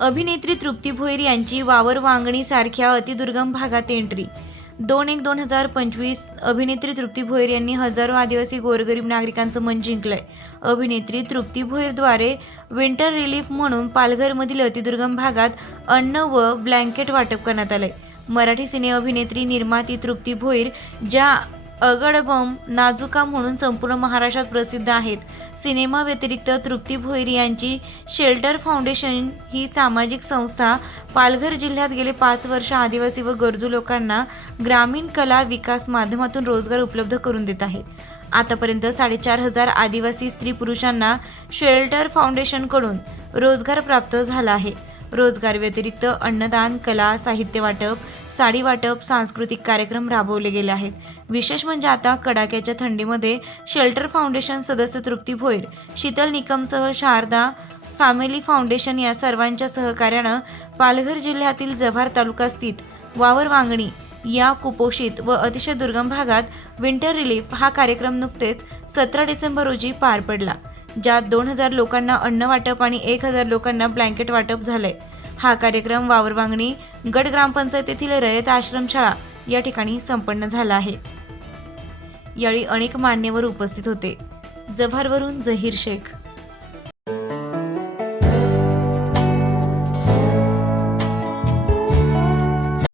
अभिनेत्री तृप्ती भोईर यांची वावर वांगणीसारख्या अतिदुर्गम भागात एंट्री दोन एक दोन हजार पंचवीस अभिनेत्री तृप्ती भोईर यांनी हजारो आदिवासी गोरगरीब नागरिकांचं मन जिंकलंय. अभिनेत्री तृप्ती भोईरद्वारे विंटर रिलीफ म्हणून पालघरमधील अतिदुर्गम भागात अन्न व ब्लँकेट वाटप करण्यात आलंय. मराठी सिने अभिनेत्री निर्माती तृप्ती भोईर ज्या अगडबम नाजुका म्हणून संपूर्ण महाराष्ट्रात प्रसिद्ध आहेत. सिनेमा व्यतिरिक्त तृप्ती भोईर यांची शेल्टर फाउंडेशन ही सामाजिक संस्था. पालघर जिल्ह्यात गेले पाच वर्ष आदिवासी व गरजू लोकांना ग्रामीण कला विकास माध्यमातून रोजगार उपलब्ध करून देत आहे आतापर्यंत साडेचार हजार आदिवासी स्त्री पुरुषांना शेल्टर फाउंडेशनकडून रोजगार प्राप्त झाला आहे. रोजगार व्यतिरिक्त अन्नदान कला साहित्य वाटप साडी वाटप सांस्कृतिक कार्यक्रम राबवले गेले आहेत. विशेष म्हणजे आता कडाक्याच्या थंडीमध्ये शेल्टर फाउंडेशन सदस्य तृप्ती भोईर शीतल निकमसह शारदा फॅमिली फाउंडेशन या सर्वांच्या सहकार्यानं पालघर जिल्ह्यातील जव्हार तालुका स्थित वावर वांगणी या कुपोषित व अतिशय दुर्गम भागात विंटर रिलीफ हा कार्यक्रम नुकतेच सतरा डिसेंबर रोजी पार पडला. ज्यात दोन हजार लोकांना अन्न वाटप आणि एक हजार लोकांना ब्लँकेट वाटप झालंय. हा कार्यक्रम वावरवांगणी गट ग्रामपंचायतीतील रयत आश्रमशाळा या ठिकाणी संपन्न झाला आहे. यावेळी अनेक मान्यवर उपस्थित होते. जव्हारवरून जहीर शेख.